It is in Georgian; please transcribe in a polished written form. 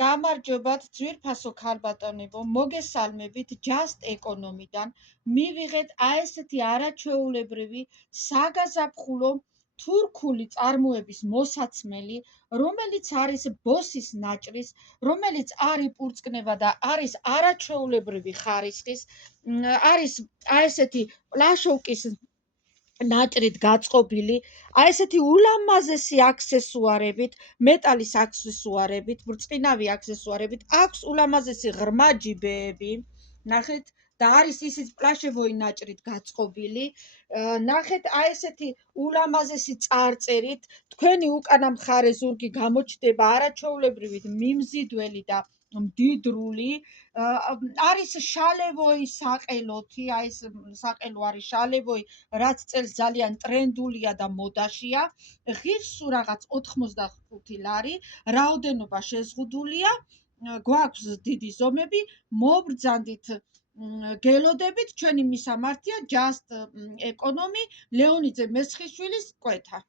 გამარჯობათ, ძვირფასო ქალბატონებო, მოგესალმებით Just Economy-დან. მივიღეთ ესეთი არაჩვეულებრივი საგაზაფხულო თურქული წარმოების მოსაცმელი, რომელიც არის ბოსის ნაჭრის, რომელიც არ იპურწკნება და არის არაჩვეულებრივი ხარისხის, არის ესეთი პლაშოვკის ნაჭრით გაწყობილი, ესეთი ულამაზესი აქსესუარებით, მეტალის აქსესუარებით, ბრწყინავი აქსესუარებით, აქვს ულამაზესი ღრმა ჯიბეები, ნახეთ და არის ისიც პლაშევოი ნაჭრით გაწყობილი, ნახეთ ესეთი ულამაზესი წარწერით, თქვენი უკანა მხარე ზურგი გამოჩნდება არაჩვეულებრივი მიმზიდველი და მდიდრული, არის შალევოი საყელოთი, ეს საყელო არის შალევოი, რაც წელს ძალიან ტრენდულია და მოდაშია, ღირს რაღაც 85 ლარი, რაოდენობა შეზღუდულია, გვაქვს დიდი ზომები, მობრძანდით, გელოდებით, ჩვენი მისამართია Just Economy, ლეონიძე მესხიშვილის კვეთა.